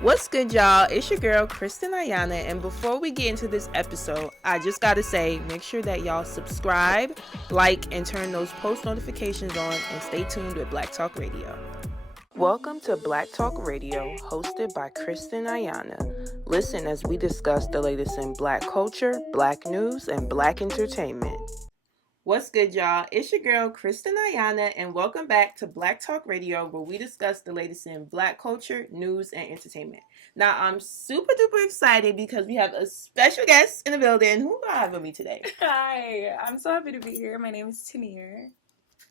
What's good, y'all? It's your girl, Kristen Ayana, and before we get into this episode, I just gotta say, make sure that y'all subscribe, like, and turn those post notifications on, and stay tuned with Black Talk Radio. Welcome to Black Talk Radio, hosted by Kristen Ayana. Listen as we discuss the latest in Black culture, Black news, and Black entertainment. What's good, y'all? It's your girl, Kristen Ayana, and welcome back to Black Talk Radio, where we discuss the latest in Black culture, news, and entertainment. Now, I'm super duper excited because we have a special guest in the building. Who do I have with me today? Hi, I'm so happy to be here. My name is Teenear.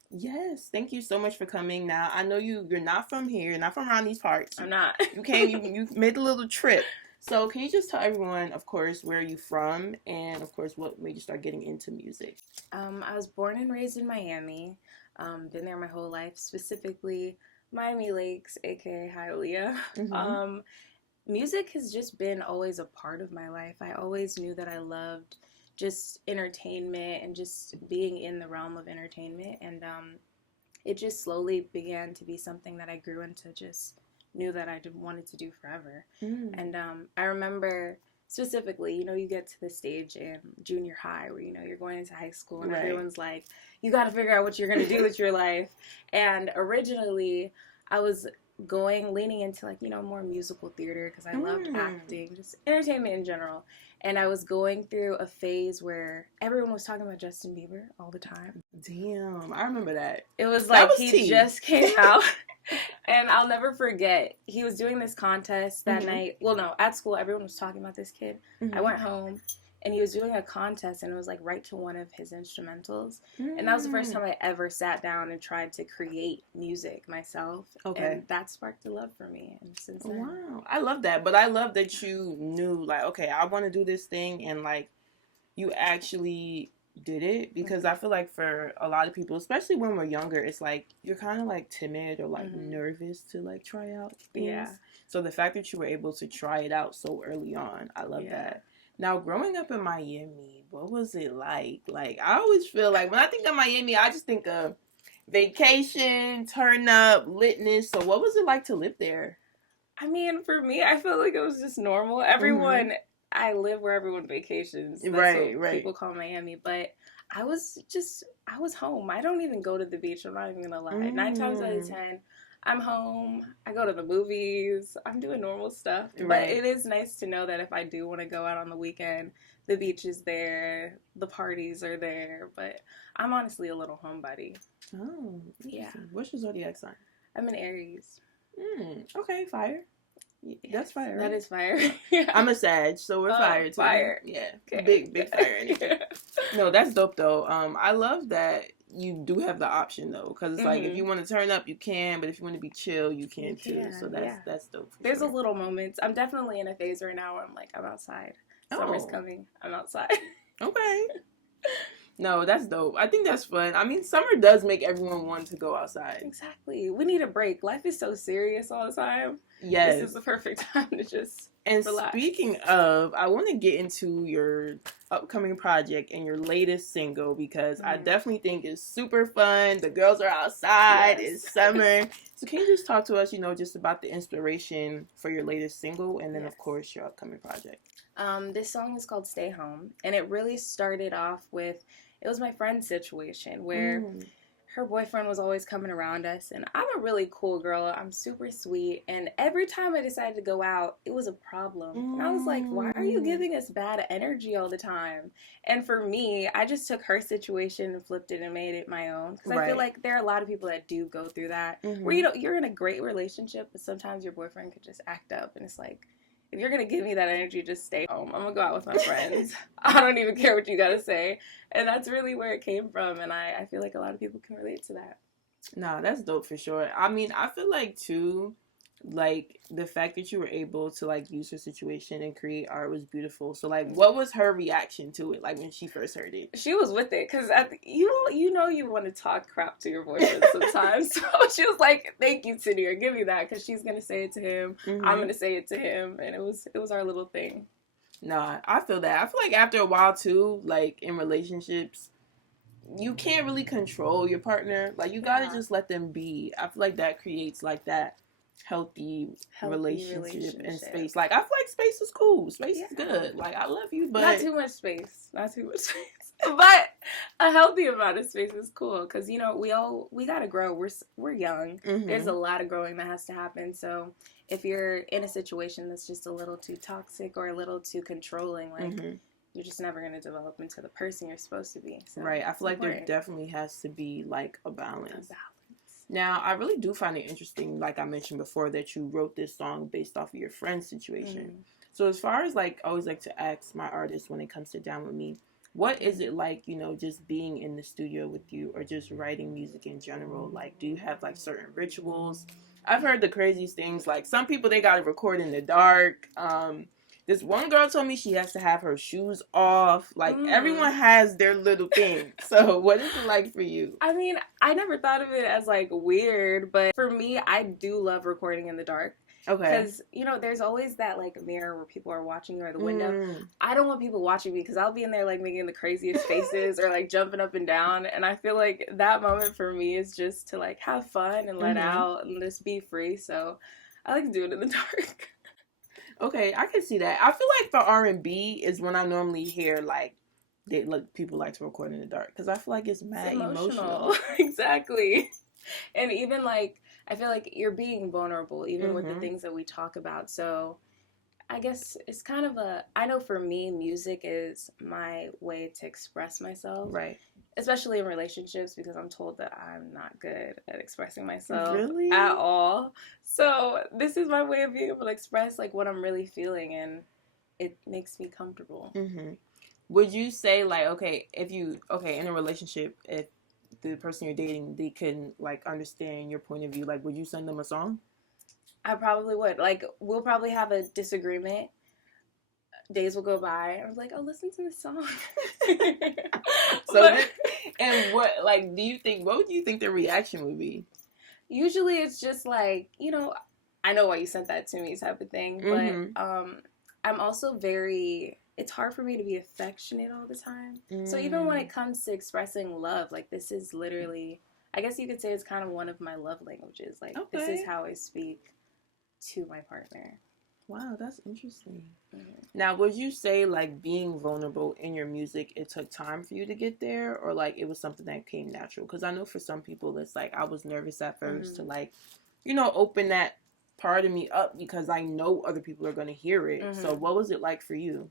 Yes, thank you so much for coming. Now, I know you're not from here, not from around these parts. I'm not. You made a little trip. So can you just tell everyone, of course, where are you from and, of course, what made you start getting into music? I was born and raised in Miami. Been there my whole life, specifically Miami Lakes, aka Hialeah. Mm-hmm. Music has just been always a part of my life. I always knew that I loved just entertainment and just being in the realm of entertainment. And it just slowly began to be something that I grew into, just knew that I wanted to do forever. And I remember specifically, you get to the stage in junior high where, you're going into high school and Right. Everyone's like, you got to figure out what you're going to do with your life. And originally I was leaning into more musical theater because I loved acting, just entertainment in general. And I was going through a phase where everyone was talking about Justin Bieber all the time. Damn, I remember that. It was like he just came out. And I'll never forget, he was doing this contest that night. Well, no, at school, everyone was talking about this kid. I went home, and he was doing a contest, and it was right to one of his instrumentals. And that was the first time I ever sat down and tried to create music myself. Okay. And that sparked a love for me. And since then. Wow. I love that. But I love that you knew, okay, I want to do this thing, and, you actually did it, because I feel like for a lot of people, especially when we're younger, it's you're kind of timid or nervous to try out things. Yeah. So the fact that you were able to try it out so early on, I love that. Now, growing up in Miami, what was it like? I always feel like when I think of Miami, I just think of vacation, turn up, litness. So what was it like to live there? I mean, for me, I feel like it was just normal. Everyone, I live where everyone vacations. That's what people call Miami. But I was home. I don't even go to the beach. I'm not even going to lie. 9 times out of 10, I'm home. I go to the movies. I'm doing normal stuff. But it is nice to know that if I do want to go out on the weekend, the beach is there. The parties are there. But I'm honestly a little homebody. Oh, yeah. What's your zodiac sign? I'm an Aries. Okay, fire. That's fire. That right? is fire. I'm a Sag, so we're fire too. Fire. Yeah. Okay. Big fire energy. No, that's dope though. I love that you do have the option though, because it's if you want to turn up, you can, but if you want to be chill, you can too. So that's dope. There's a little moments. I'm definitely in a phase right now where I'm outside. Summer's coming. I'm outside. Okay. No, that's dope. I think that's fun. I mean, summer does make everyone want to go outside. Exactly. We need a break. Life is so serious all the time. Yes. This is the perfect time to just relax. Speaking of, I want to get into your upcoming project and your latest single, because I definitely think it's super fun. The girls are outside. Yes. It's summer. So can you just talk to us, just about the inspiration for your latest single and then, of course, your upcoming project? This song is called Stay Home, and it really started off with, it was my friend's situation where her boyfriend was always coming around us, and I'm a really cool girl. I'm super sweet, and every time I decided to go out, it was a problem. And I was like, why are you giving us bad energy all the time? And for me, I just took her situation and flipped it and made it my own, because I feel like there are a lot of people that do go through that, where you're in a great relationship, but sometimes your boyfriend could just act up, and it's like, if you're going to give me that energy, just stay home. I'm going to go out with my friends. I don't even care what you got to say. And that's really where it came from. And I feel like a lot of people can relate to that. No, that's dope for sure. I mean, I feel like, too, the fact that you were able to, use her situation and create art was beautiful. So, what was her reaction to it, when she first heard it? She was with it, because you want to talk crap to your boyfriend sometimes. So she was like, thank you, Teenear, give me that, because she's going to say it to him. I'm going to say it to him. And it was our little thing. No, I feel that. I feel like after a while, too, in relationships, you can't really control your partner. You gotta just let them be. I feel like that creates, that healthy Healthy relationship and space. Like, I feel like space is cool. Space is good. Like, I love you, but not too much space. Not too much space. But a healthy amount of space is cool because, you know, we gotta grow. We're young. There's a lot of growing that has to happen. So if you're in a situation that's just a little too toxic or a little too controlling, like you're just never gonna develop into the person you're supposed to be. So right. I feel like there definitely has to be like a balance. Now, I really do find it interesting, like I mentioned before, that you wrote this song based off of your friend's situation. So as far as like, I always like to ask my artists when it comes to Down With Me, what is it like, you know, just being in the studio with you or just writing music in general? Like, do you have like certain rituals? I've heard the craziest things. Like, some people, they got to record in the dark. This one girl told me she has to have her shoes off. Like, everyone has their little thing. So, what is it like for you? I mean, I never thought of it as, like, weird. But for me, I do love recording in the dark. Okay. Because, you know, there's always that, like, mirror where people are watching you or the window. I don't want people watching me because I'll be in there, like, making the craziest faces or, like, jumping up and down. And I feel like that moment for me is just to, like, have fun and let out and just be free. So I like to do it in the dark. Okay, I can see that. I feel like for R&B is when I normally hear, like, people like to record in the dark. Because I feel like it's mad emotional. Exactly. And even, like, I feel like you're being vulnerable, even with the things that we talk about. So I guess it's kind of I know for me, music is my way to express myself. Right. Especially in relationships, because I'm told that I'm not good at expressing myself at all. So this is my way of being able to express, like, what I'm really feeling, and it makes me comfortable. Would you say, like, in a relationship, if the person you're dating, they couldn't, like, understand your point of view, like, would you send them a song? I probably would. Like, we'll probably have a disagreement. Days will go by. I was like, oh, listen to this song. What would you think their reaction would be? Usually it's just like, you know, I know why you sent that to me type of thing. But I'm also it's hard for me to be affectionate all the time. So even when it comes to expressing love, like, this is literally, I guess you could say it's kind of one of my love languages. Like, this is how I speak to my partner. Wow, that's interesting. Now, would you say, like, being vulnerable in your music, it took time for you to get there, or, like, it was something that came natural? Because I know for some people, it's like, I was nervous at first to, like, you know, open that part of me up because I know other people are going to hear it. So what was it like for you?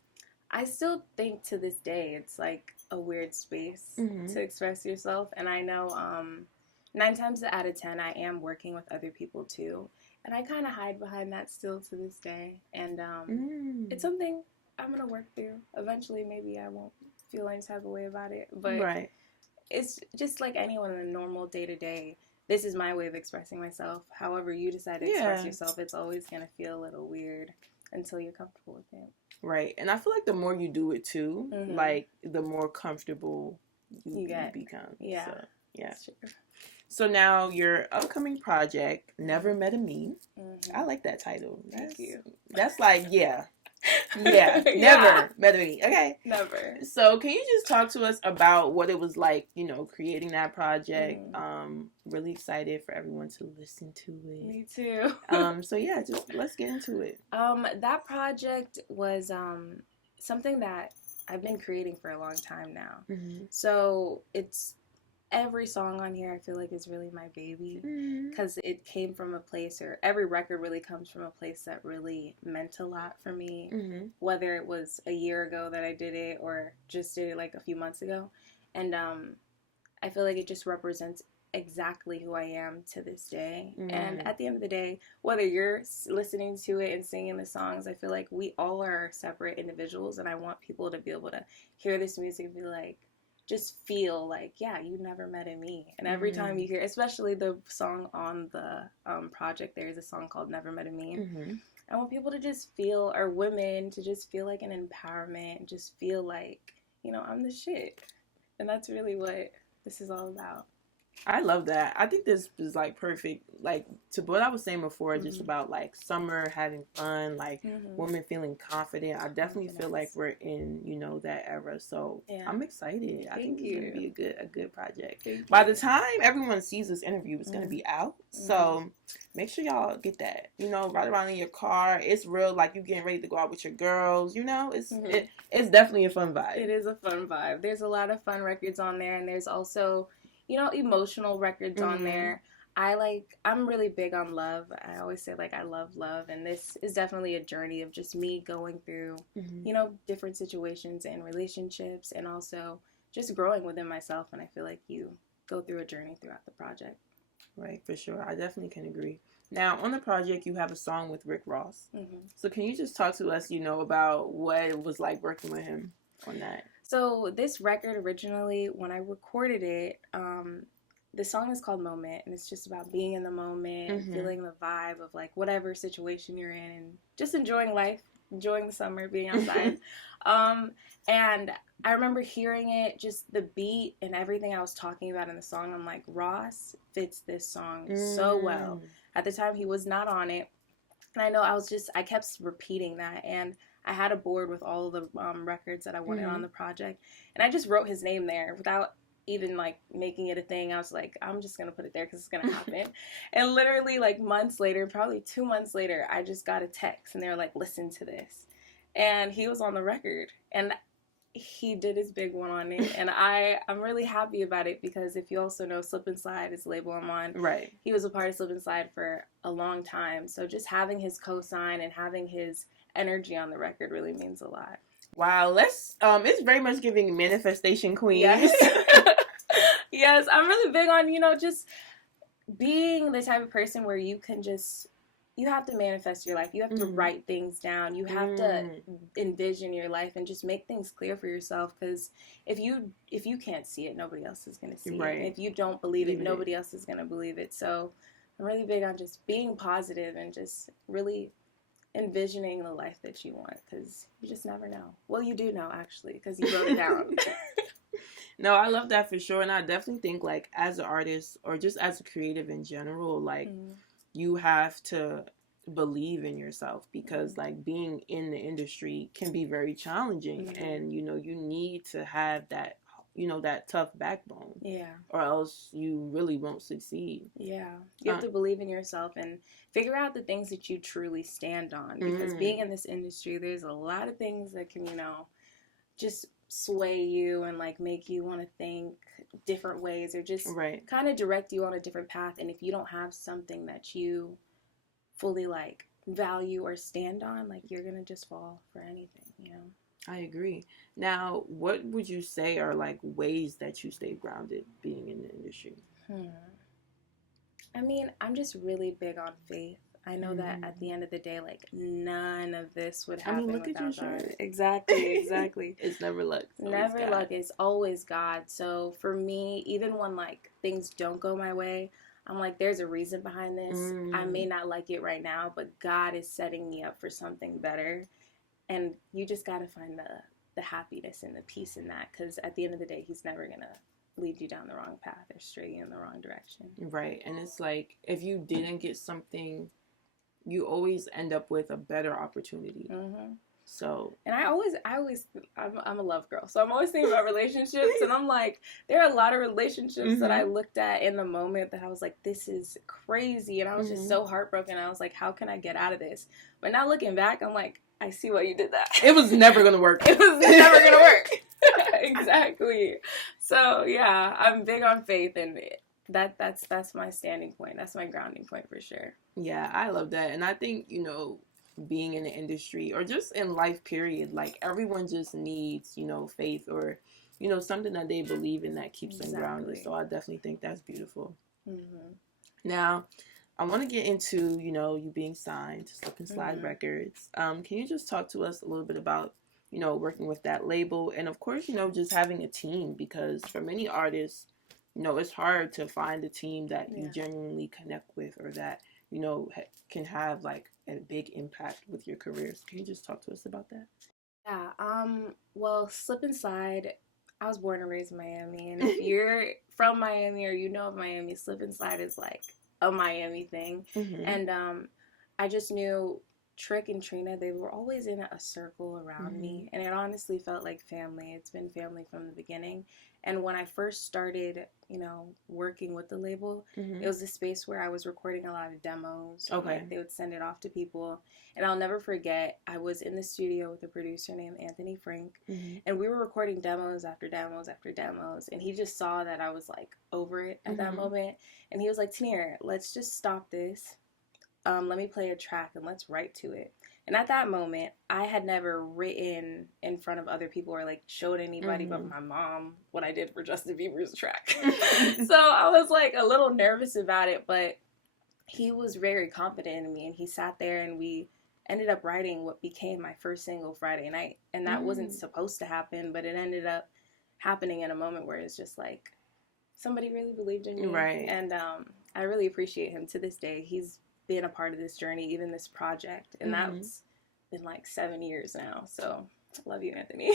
I still think to this day it's, like, a weird space to express yourself. And I know 9 times out of 10, I am working with other people, too. And I kind of hide behind that still to this day. And it's something I'm going to work through. Eventually, maybe I won't feel any type of way about it. But it's just like anyone in a normal day-to-day. This is my way of expressing myself. However you decide to express yourself, it's always going to feel a little weird until you're comfortable with it. Right. And I feel like the more you do it, too, like, the more comfortable you become. Yeah. So, yeah. That's true. So now your upcoming project, Never Met a Me. I like that title. Thank you. That's like, never met a me. Okay. Never. So can you just talk to us about what it was like, you know, creating that project? Really excited for everyone to listen to it. Me too. So yeah, just let's get into it. That project was something that I've been creating for a long time now. So it's every song on here I feel like is really my baby because it came from a place, or every record really comes from a place that really meant a lot for me, whether it was a year ago that I did it or just did it like a few months ago. And I feel like it just represents exactly who I am to this day. And at the end of the day, whether you're listening to it and singing the songs, I feel like we all are separate individuals, and I want people to be able to hear this music and be like, just feel like, yeah, you never met a me. And every time you hear, especially the song on the project, there's a song called Never Met a Me. I want people to just feel, or women to just feel like an empowerment, just feel like, you know, I'm the shit. And that's really what this is all about. I love that. I think this is like perfect, like to what I was saying before, just Mm-hmm. about like summer, having fun, like Mm-hmm. women feeling confident. I definitely feel like Confidence. we're in, that era. So Yeah. I'm excited. I think Thank this is gonna you. be a good project. Thank By you. the time everyone sees this interview, it's gonna Mm-hmm. be out. Mm-hmm. So make sure y'all get that. Right around in your car. It's real, like you getting ready to go out with your girls. Mm-hmm. It's definitely a fun vibe. It is a fun vibe. There's a lot of fun records on there, and there's also, emotional records on there. I'm really big on love. I always say, like, I love love, and this is definitely a journey of just me going through, different situations and relationships, and also just growing within myself. And I feel like you go through a journey throughout the project. Right, for sure. I definitely can agree. Now, on the project, you have a song with Rick Ross. Mm-hmm. So, can you just talk to us, about what it was like working with him on that? So this record originally, when I recorded it, the song is called Moment, and it's just about being in the moment and feeling the vibe of like whatever situation you're in and just enjoying life, enjoying the summer, being outside. And I remember hearing it, just the beat and everything I was talking about in the song. I'm like, Ross fits this song so well. At the time, he was not on it. And I know I kept repeating that. And I had a board with all of the records that I wanted on the project. And I just wrote his name there without even like making it a thing. I was like, I'm just going to put it there because it's going to happen. And literally like months later, probably 2 months later, I just got a text and they were like, listen to this. And he was on the record. And he did his big one on it, and I'm really happy about it because if you also know, Slip and Slide is the label I'm on. Right. He was a part of Slip and Slide for a long time, so just having his co-sign and having his energy on the record really means a lot. Wow, it's very much giving manifestation queen. Yes. Yes, I'm really big on, just being the type of person where you have to manifest your life. You have to write things down. You have to envision your life and just make things clear for yourself. Because if you can't see it, nobody else is going to see it. And if you don't believe it, nobody else is going to believe it. So I'm really big on just being positive and just really envisioning the life that you want. Because you just never know. Well, you do know, actually, because you wrote it down. No, I love that for sure. And I definitely think, like, as an artist or just as a creative in general, like, you have to believe in yourself because like being in the industry can be very challenging and you need to have that that tough backbone, or else you really won't succeed. You have to believe in yourself and figure out the things that you truly stand on, because being in this industry, there's a lot of things that can just sway you and like make you want to think different ways, or just kind of direct you on a different path. And if you don't have something that you fully like value or stand on, like you're gonna just fall for anything. I agree. Now, what would you say are like ways that you stay grounded being in the industry? I mean, I'm just really big on faith. I know that at the end of the day, like, none of this would happen look without at your God. shirt. Exactly. It's never luck. Never luck. It's always God. So for me, even when like things don't go my way, I'm like, there's a reason behind this. I may not like it right now, but God is setting me up for something better. And you just got to find the happiness and the peace in that, because at the end of the day, He's never going to lead you down the wrong path or stray you in the wrong direction. Right. And it's like, if you didn't get something, you always end up with a better opportunity. So, and I'm a love girl, so I'm always thinking about relationships, and I'm like, there are a lot of relationships that I looked at in the moment that I was like, this is crazy, and I was just so heartbroken. I was like, how can I get out of this? But now looking back, I'm like, I see why you did that. It was never gonna work. It was never gonna work. Exactly. So yeah, I'm big on faith, and that's my standing point. That's my grounding point for sure. Yeah, I love that. And I think, being in the industry or just in life period, like everyone just needs, faith or, something that they believe in that keeps them grounded. So I definitely think that's beautiful. Now, I want to get into, you being signed to Slip and Slide Records. Can you just talk to us a little bit about, working with that label and, of course, just having a team? Because for many artists, it's hard to find a team that you genuinely connect with or that, can have like a big impact with your careers. Can you just talk to us about that? Yeah. Well, Slip and Slide, I was born and raised in Miami, and if you're from Miami or you know of Miami, slip and slide is like a Miami thing. Mm-hmm. And I just knew Trick and Trina, they were always in a circle around me, and it honestly felt like family. It's been family from the beginning. And when I first started, you know, working with the label, it was a space where I was recording a lot of demos. Okay. Like, they would send it off to people. And I'll never forget, I was in the studio with a producer named Anthony Frank, and we were recording demos after demos after demos. And he just saw that I was, like, over it at that moment. And he was like, Teenear, let's just stop this. Let me play a track and let's write to it. And at that moment, I had never written in front of other people or like showed anybody but my mom what I did for Justin Bieber's track. So I was like a little nervous about it, but he was very confident in me, and he sat there and we ended up writing what became my first single, Friday Night. And that wasn't supposed to happen, but it ended up happening in a moment where it's just like somebody really believed in me. Right. And I really appreciate him to this day. He's been a part of this journey, even this project, and that's been like 7 years now, so love you, Anthony.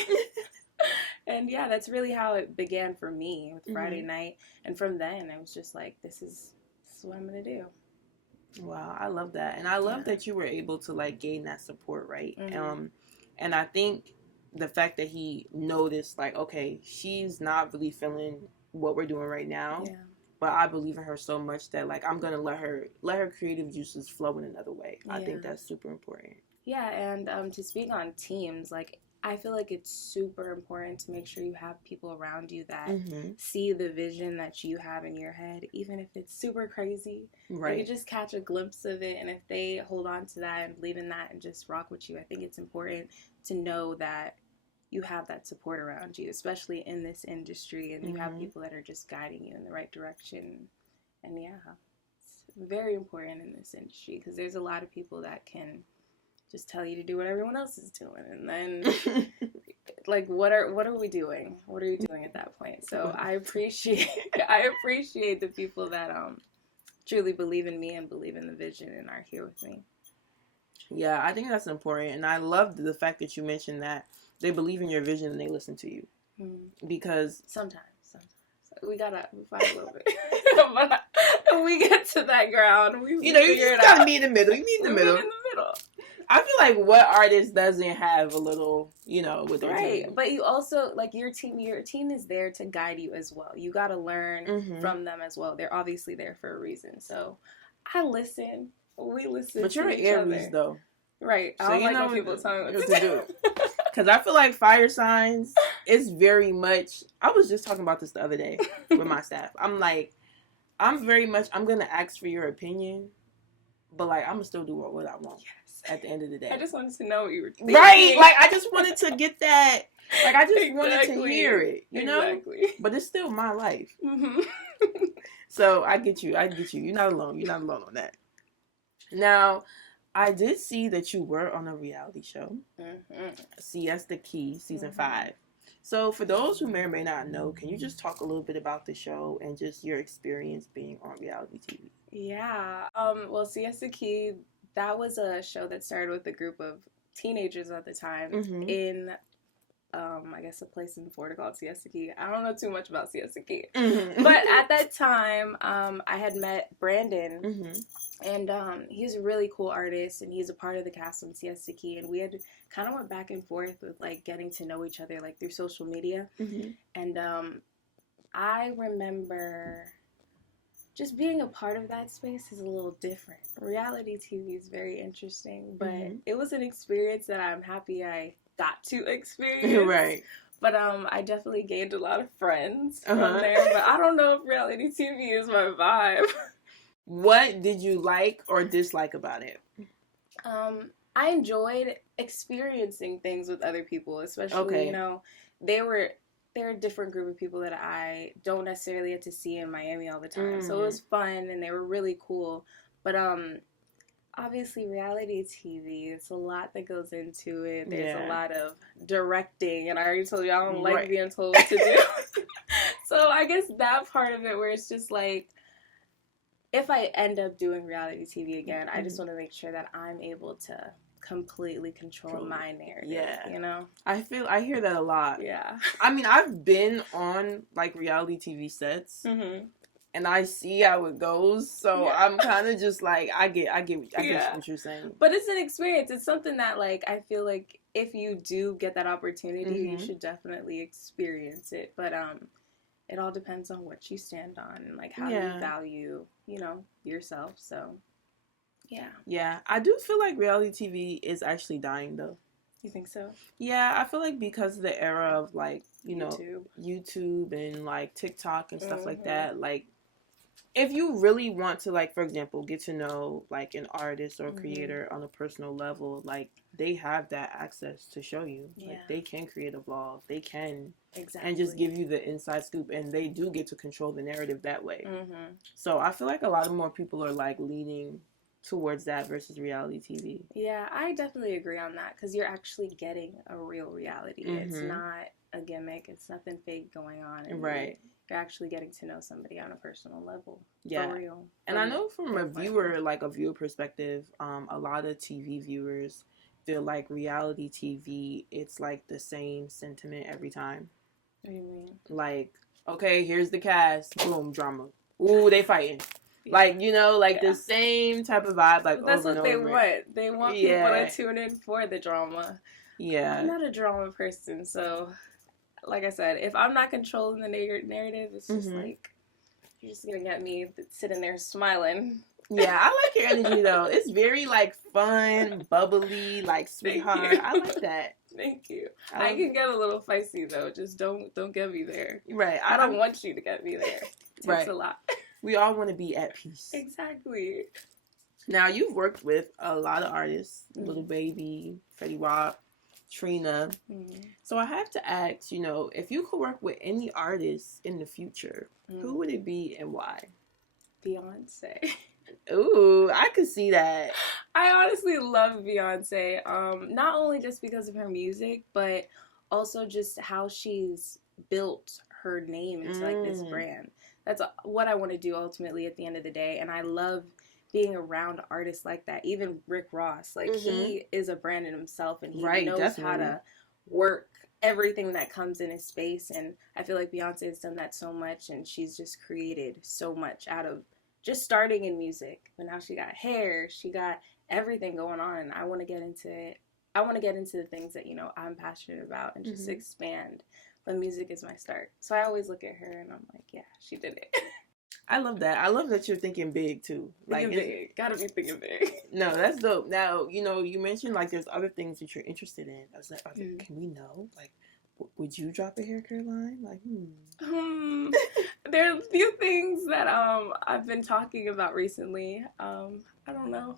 And yeah, that's really how it began for me with Friday Night. And from then I was just like, this is what I'm gonna do. Wow, I love that. And I love that you were able to like gain that support, right? And I think the fact that he noticed, like, okay, she's not really feeling what we're doing right now, but I believe in her so much that like I'm gonna let her creative juices flow in another way. I think that's super important. Yeah, and to speak on teams, like I feel like it's super important to make sure you have people around you that see the vision that you have in your head, even if it's super crazy. Right. You just catch a glimpse of it, and if they hold on to that and believe in that and just rock with you, I think it's important to know that you have that support around you, especially in this industry, and you have people that are just guiding you in the right direction. And yeah, it's very important in this industry because there's a lot of people that can just tell you to do what everyone else is doing, and then like what are we doing? What are you doing at that point? So I appreciate the people that truly believe in me and believe in the vision and are here with me. Yeah, I think that's important, and I love the fact that you mentioned that they believe in your vision and they listen to you. Because sometimes we gotta fight a little bit. But when we get to that ground, you gotta be in the middle. You meet in the middle. I feel like what artist doesn't have a little, with their team? But you also, like, your team is there to guide you as well. You gotta learn from them as well. They're obviously there for a reason. So I listen. We listen. But you're an Aries, though. Right. So I don't like when people tell me what to do. Because I feel like fire signs is very much... I was just talking about this the other day with my staff. I'm like, I'm going to ask for your opinion, but, like, I'm going to still do what I want at the end of the day. I just wanted to know what you were thinking. Right. Like, I just wanted to get that... Like, I just wanted to hear it, you know? Exactly. But it's still my life. So, I get you. You're not alone. You're not alone on that. Now... I did see that you were on a reality show, Siesta Key, season 5. So for those who may or may not know, can you just talk a little bit about the show and just your experience being on reality TV? Yeah. Well, Siesta Key, that was a show that started with a group of teenagers at the time in, I guess, a place in Florida called Siesta Key. I don't know too much about Siesta Key. But at that time, I had met Brandon. And he's a really cool artist, and he's a part of the cast on Siesta Key, and we had kind of went back and forth with, like, getting to know each other, like, through social media. And I remember just being a part of that space is a little different. Reality TV is very interesting, but it was an experience that I'm happy I got to experience. Right. But I definitely gained a lot of friends from there, but I don't know if reality TV is my vibe. What did you like or dislike about it? I enjoyed experiencing things with other people, especially, they're a different group of people that I don't necessarily get to see in Miami all the time. So it was fun, and they were really cool. But obviously, reality TV, it's a lot that goes into it. There's a lot of directing, and I already told you I don't like being told what to do. So I guess that part of it where it's just like, if I end up doing reality TV again, I just want to make sure that I'm able to completely control my narrative. Yeah. You know? I hear that a lot. Yeah. I mean, I've been on, like, reality TV sets. Mm-hmm. And I see how it goes, so I'm kind of just like, I get what you're saying. But it's an experience. It's something that, like, I feel like if you do get that opportunity, you should definitely experience it. But it all depends on what you stand on and, like, how you value, you know, yourself. So, yeah. Yeah, I do feel like reality TV is actually dying, though. You think so? Yeah, I feel like because of the era of, like, you know, YouTube and, like, TikTok and stuff like that, like, if you really want to, like, for example, get to know, like, an artist or creator on a personal level, like, they have that access to show you. Yeah. Like, they can create a vlog. They can. Exactly. And just give you the inside scoop. And they do get to control the narrative that way. Mm-hmm. So I feel like a lot of more people are, like, leaning towards that versus reality TV. Yeah, I definitely agree on that. Because you're actually getting a real reality. Mm-hmm. It's not a gimmick. It's nothing fake going on. Right. You're actually getting to know somebody on a personal level. Yeah. For real. And I know from a viewer perspective, a lot of TV viewers feel like reality TV, it's like the same sentiment every time. What do you mean? Like, okay, here's the cast, boom, drama. Ooh, they fighting. Yeah. Like, you know, like the same type of vibe, like that's over what they want. They want people to tune in for the drama. Yeah. I'm not a drama person, so... Like I said, if I'm not controlling the narrative, it's just like, you're just going to get me sitting there smiling. Yeah, I like your energy, though. It's very, like, fun, bubbly, like, sweetheart. I like that. Thank you. I can get a little feisty, though. Just don't get me there. Right. I don't want you to get me there. It takes a lot. We all want to be at peace. Exactly. Now, you've worked with a lot of artists. Lil Baby, Fetty Wap, Trina. So I have to ask, you know, if you could work with any artist in the future, who would it be and why? Beyonce. Ooh, I could see that. I honestly love Beyonce. Not only just because of her music, but also just how she's built her name into like this brand. That's what I want to do ultimately at the end of the day, and I love being around artists like that. Even Rick Ross, like he is a brand in himself, and he knows how to work everything that comes in his space. And I feel like Beyonce has done that so much, and she's just created so much out of just starting in music. But now she got hair, she got everything going on, and I want to get into it. I want to get into the things that, you know, I'm passionate about and just expand. But music is my start. So I always look at her and I'm like, yeah, she did it. I love that. I love that you're thinking big, too. Thinking big. Gotta be thinking big. No, that's dope. Now, you know, you mentioned, like, there's other things that you're interested in. I was like, can we know? Like, would you drop a hair care line? Like, There are a few things that I've been talking about recently. I don't know.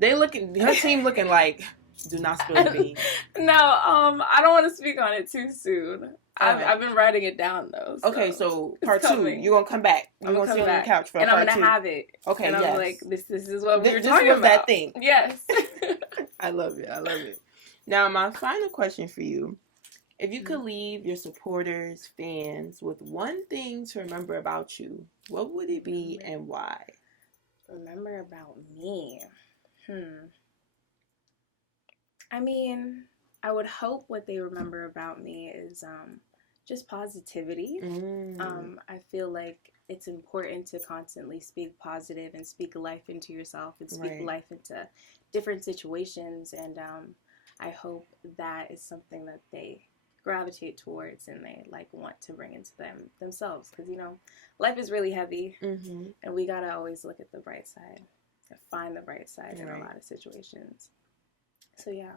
Her team looking like, do not spill the beans. No, I don't want to speak on it too soon. I've been writing it down though. So okay, so part 2, you're gonna come back. You're gonna sit on the couch for part 2. And I'm gonna have it. Okay, and I'm like, this is what we were talking about. That thing. Yes. I love it. I love it. Now, my final question for you: if you could leave your supporters, fans, with one thing to remember about you, what would it be and why? Remember about me? I mean, I would hope what they remember about me is just positivity. I feel like it's important to constantly speak positive and speak life into yourself and speak life into different situations. And I hope that is something that they gravitate towards and they like want to bring into themselves. Because, you know, life is really heavy and we got to always look at the bright side and find the bright side in a lot of situations. So yeah,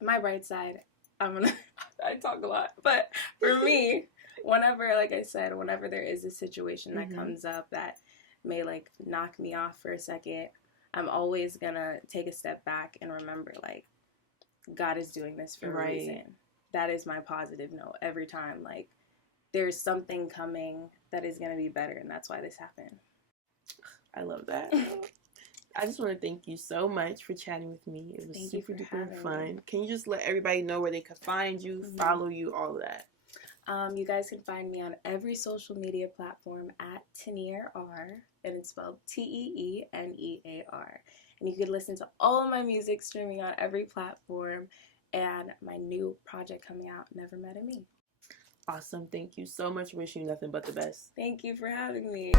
my bright side, I talk a lot, but for me, whenever, like I said, whenever there is a situation that comes up that may like knock me off for a second, I'm always gonna take a step back and remember like God is doing this for a reason. That is my positive note every time. Like there's something coming that is gonna be better, and that's why this happened. I love that. I just want to thank you so much for chatting with me. It was super duper fun. Can you just let everybody know where they can find you, follow you, all of that? You guys can find me on every social media platform at Teenear, and it's spelled Teenear. And you can listen to all of my music streaming on every platform, and my new project coming out, Never Met a Me. Awesome. Thank you so much. Wish you nothing but the best. Thank you for having me.